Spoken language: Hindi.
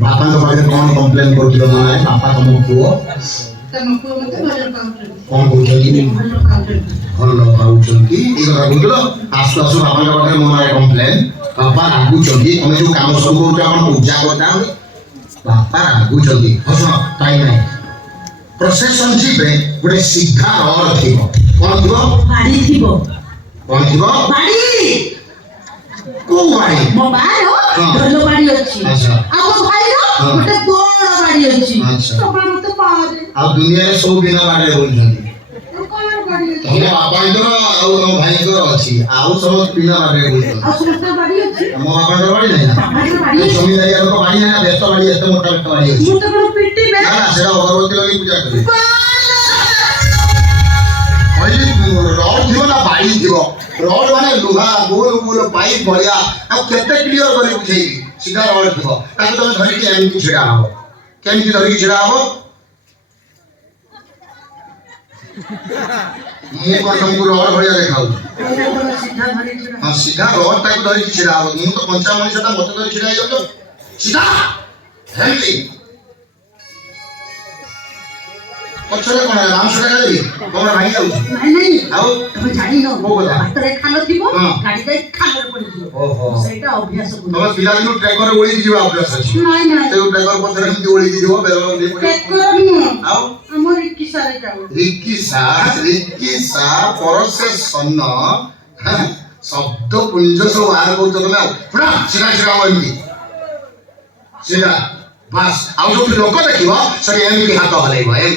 बापा तो पाखे कौन कंप्लेन करथिलो माने बापा तुम पुओ कौन कहउछली भल पाउछंती ई कथा कहउछलो आसु आसु बापा के पाखे मोना कंप्लेन बापा रागुछंती तमे जो काम सब करूछ आपण पूजा करता बापा रागुछंती हसो टाइम नाही प्रोसेसन जीवे गोटे सीधा रड थिबो कोन थिबो बाड़ी थिबो कोन थिबो बाड़ी को बाड़ी मो बारो ढोल बाड़ी अछि अच्छा आ मो भाई रो गोटे बड़ बाड़ी अछि अच्छा सब मते पारे आ दुनिया रे सब बिना बाड़ी बोलछंती कोन बाड़ी अछि तमे बापा इधर आ नो भाई इधर अछि आउ सब बिना बाड़ी बोलछंती आ समस्त बाड़ी अछि मो बापा इधर बाड़ी नहीं ना बाड़ी बाड़ी जमीदारी को बाड़ी नहीं ना व्यस्त बाड़ी एते मोटा मोटा बाड़ी अछि मु तो बड़ पिट्टी बे ना ना सेरा अगरबत्ती लगी पूजा करे भाई रड थियो ना बाड़ी थियो रड माने लुहा गोल गोल पाइप भरिया आ केते क्लियर करी बुझेई सीधा रड थियो ताको तमे धरि के एमटी छिड़ा हो केमती धरि छिड़ा हो मु को तुमको रड भरिया देखाउ सीधा धरी छिड़ा हां सीधा रड ताको धरि छिड़ा हो मु तो पंचा मनुष्य ता मते धरि छिड़ा जाउ सीधा हेमली पछले कोन राम सुरा देबी कोन भाई जाउ नहीं नहीं आउ तमे जानि न को बोला बातरे खालो थिबो हां गाड़ी जाई खालो पड़ी थिबो ओहो सेटा अभ्यास को तमे पिला दिनु ट्रैकर ओळी जीवा अभ्यास अछि नहीं नहीं ते ट्रैकर पथरे हिंदी ओळी जीवो बेलो दे पड़े टेक्कर आउ हमर किसारे जाऊ रिक्की सा परसे सन शब्द पुंज सब बाहर को तमे पुरा सिरा सिरा होई सिरा बस आउ जो लोक देखिबो सरी एमटी हाथ हलाइबो